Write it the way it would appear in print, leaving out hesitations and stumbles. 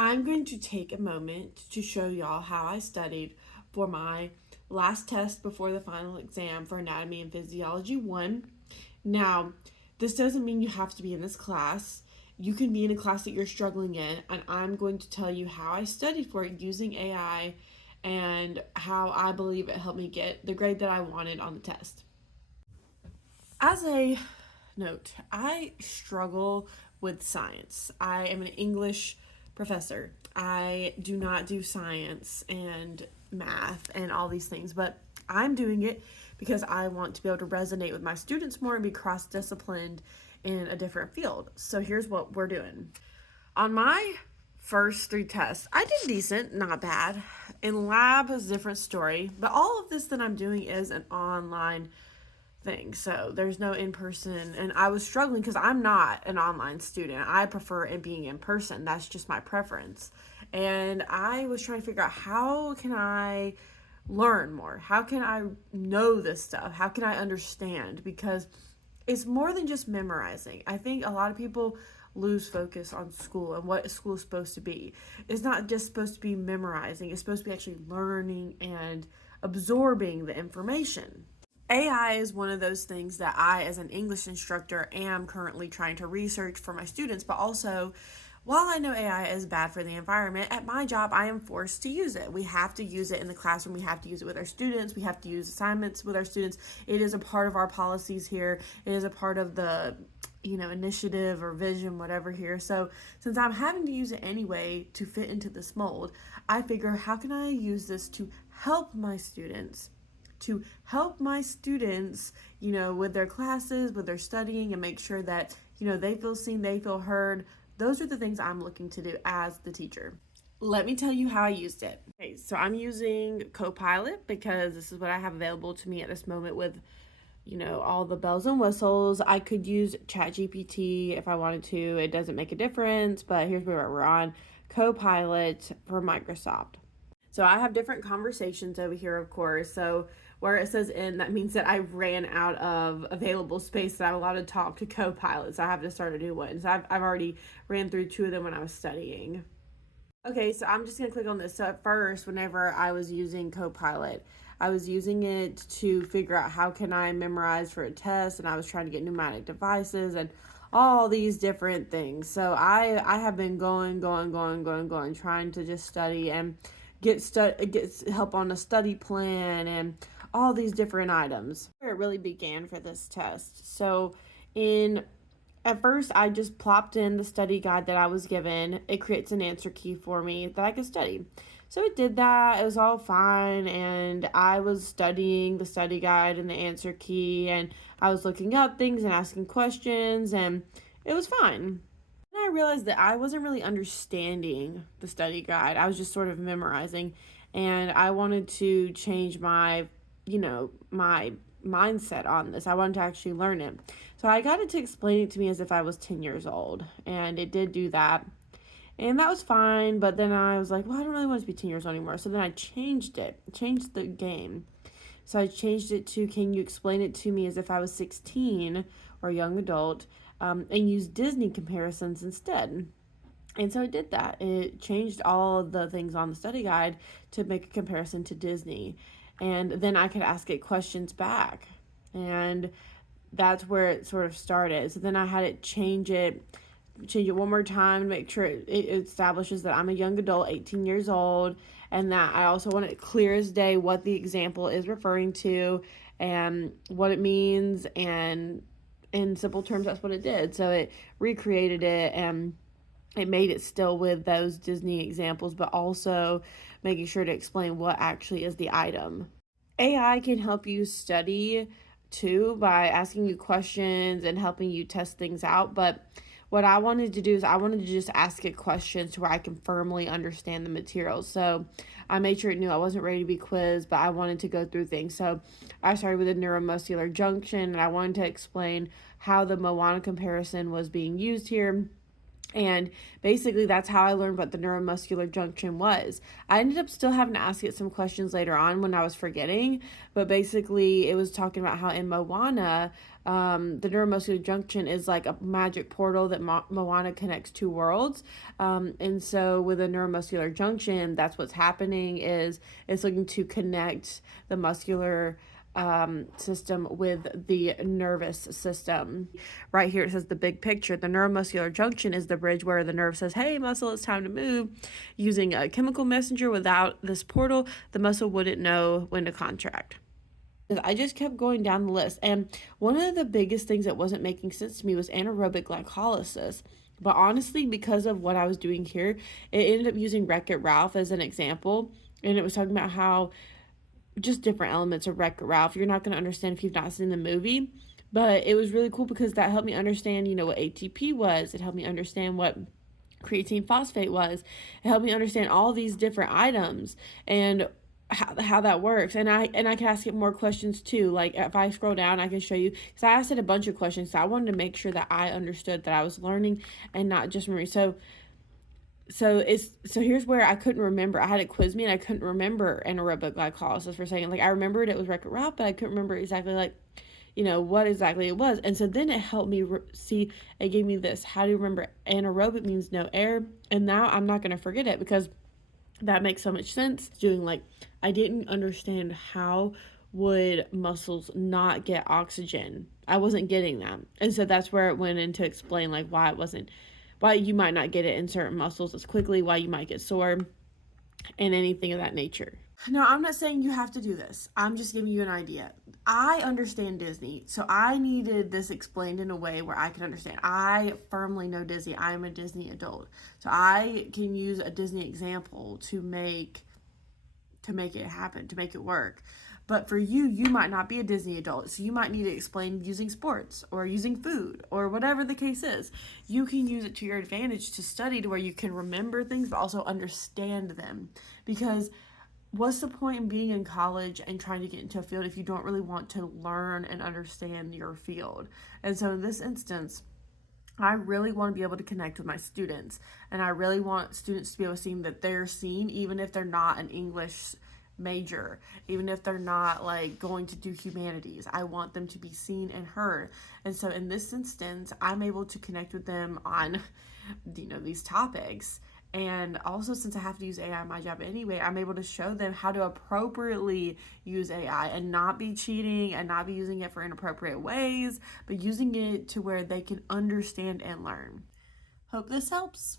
I'm going to take a moment to show y'all how I studied for my last test before the final exam for Anatomy and Physiology 1. Now, this doesn't mean you have to be in this class. You can be in a class that you're struggling in, and I'm going to tell you how I studied for it using AI and how I believe it helped me get the grade that I wanted on the test. As a note, I struggle with science. I am an English professor. I do not do science and math and all these things, but I'm doing it because I want to be able to resonate with my students more and be cross disciplined in a different field. So here's what we're doing. On my first 3 tests, I did decent, not bad. In lab is a different story, but all of this that I'm doing is an online thing. So there's no in person, and I was struggling because I'm not an online student. I prefer it being in person. That's just my preference. And I was trying to figure out, how can I learn more? How can I know this stuff? How can I understand? Because it's more than just memorizing. I think a lot of people lose focus on school and what school is supposed to be. It's not just supposed to be memorizing. It's supposed to be actually learning and absorbing the information. AI is one of those things that I, as an English instructor, am currently trying to research for my students, but also, while I know AI is bad for the environment, at my job, I am forced to use it. We have to use it in the classroom. We have to use it with our students. We have to use assignments with our students. It is a part of our policies here. It is a part of the initiative or vision, whatever here. So since I'm having to use it anyway to fit into this mold, I figure, how can I use this to help my students? With their classes, with their studying, and make sure that, they feel seen, they feel heard. Those are the things I'm looking to do as the teacher. Let me tell you how I used it. Okay, so I'm using Copilot because this is what I have available to me at this moment with, all the bells and whistles. I could use ChatGPT if I wanted to. It doesn't make a difference, but here's where we're on Copilot for Microsoft. So I have different conversations over here, of course. So where it says "in," that means that I ran out of available space that I'm allowed to talk to Copilot. So I have to start a new one. So I've already ran through 2 of them when I was studying. Okay, so I'm just going to click on this. So at first, whenever I was using Copilot, I was using it to figure out how can I memorize for a test, and I was trying to get mnemonic devices and all these different things. So I have been going, trying to just study and get help on a study plan and all these different items. Where it really began for this test. So at first, I just plopped in the study guide that I was given. It creates an answer key for me that I could study. So it did that. It was all fine. And I was studying the study guide and the answer key. And I was looking up things and asking questions. And it was fine. And I realized that I wasn't really understanding the study guide. I was just sort of memorizing. And I wanted to change my mindset on this. I wanted to actually learn it. So I got it to explain it to me as if I was 10 years old, and it did do that. And that was fine, but then I was like, well, I don't really want to be 10 years old anymore. So then I changed the game. So I changed it to, can you explain it to me as if I was 16 or a young adult, and use Disney comparisons instead. And so it did that. It changed all of the things on the study guide to make a comparison to Disney. And then I could ask it questions back. And that's where it sort of started. So then I had it change it one more time to make sure it establishes that I'm a young adult, 18 years old, and that I also want it clear as day what the example is referring to and what it means. And in simple terms, that's what it did. So it recreated it, and it made it still with those Disney examples, but also making sure to explain what actually is the item. AI can help you study too by asking you questions and helping you test things out. But what I wanted to do is I wanted to just ask it questions to where I can firmly understand the material. So I made sure it knew I wasn't ready to be quizzed, but I wanted to go through things. So I started with a neuromuscular junction, and I wanted to explain how the Moana comparison was being used here. And basically, that's how I learned what the neuromuscular junction was. I ended up still having to ask it some questions later on when I was forgetting. But basically, it was talking about how in Moana, the neuromuscular junction is like a magic portal that Moana connects two worlds. And so with a neuromuscular junction, that's what's happening, is it's looking to connect the muscular system with the nervous system. Right here it says the big picture. The neuromuscular junction is the bridge where the nerve says, hey muscle, it's time to move. Using a chemical messenger, without this portal, the muscle wouldn't know when to contract. I just kept going down the list, and one of the biggest things that wasn't making sense to me was anaerobic glycolysis. But honestly, because of what I was doing here, it ended up using Wreck-It Ralph as an example, and it was talking about how just different elements of Wreck-It Ralph. You're not going to understand if you've not seen the movie, but it was really cool because that helped me understand, what ATP was. It helped me understand what creatine phosphate was. It helped me understand all these different items and how that works. And I can ask it more questions too. Like if I scroll down, I can show you, because I asked it a bunch of questions. So I wanted to make sure that I understood, that I was learning and not just memory. So here's where I couldn't remember. I had it quiz me and I couldn't remember anaerobic glycolysis for a second. Like I remembered it was Wreck-It Ralph, but I couldn't remember exactly what exactly it was. And so then it helped me see, it gave me this. How do you remember anaerobic means no air? And now I'm not going to forget it, because that makes so much sense. I didn't understand how would muscles not get oxygen. I wasn't getting that. And so that's where it went in to explain why you might not get it in certain muscles as quickly, why you might get sore, and anything of that nature. Now, I'm not saying you have to do this. I'm just giving you an idea. I understand Disney, so I needed this explained in a way where I can understand. I firmly know Disney. I am a Disney adult. So I can use a Disney example to make it happen, to make it work. But for you might not be a Disney adult, so you might need to explain using sports or using food or whatever the case is. You can use it to your advantage to study, to where you can remember things but also understand them. Because what's the point in being in college and trying to get into a field if you don't really want to learn and understand your field? And so in this instance, I really want to be able to connect with my students, and I really want students to be able to see that they're seen, even if they're not an English major, even if they're not like going to do humanities. I want them to be seen and heard. And so in this instance, I'm able to connect with them on these topics. And also, since I have to use AI in my job anyway, I'm able to show them how to appropriately use AI and not be cheating and not be using it for inappropriate ways, but using it to where they can understand and learn. Hope this helps.